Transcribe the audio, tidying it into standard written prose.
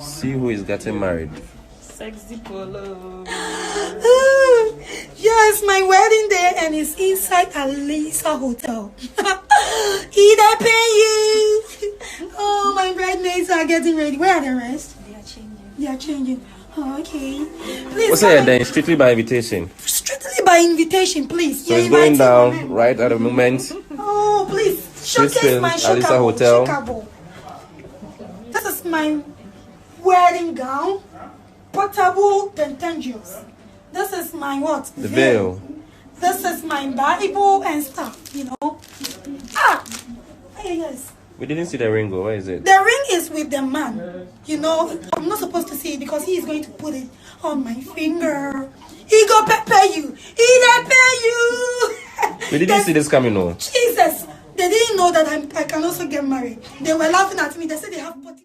See who is getting married. Sexy Polo. Yes, my wedding day and it's inside Alisa Hotel. He they pay you. Oh, my bridesmaids are getting ready. Where are the rest? They are changing. They are changing. Oh, okay. Please. What's it then? Strictly by invitation. Strictly by invitation, please. So You're it's going inviting down me. right at the moment. Oh, please. Showcase Christmas, my Alisa shakabo. Hotel. Shakabo. This is my wedding gown. Portable pentangels. This is my what? The veil. This is my Bible and stuff, you know. Yes. We didn't see the ring. Where is it? The ring is with the man. You know, I'm not supposed to see it because he is going to put it on my finger. He go pay you. He dey pay you. We didn't see this coming, no. Jesus. They didn't know that I can also get married. They were laughing at me. They said they have 40.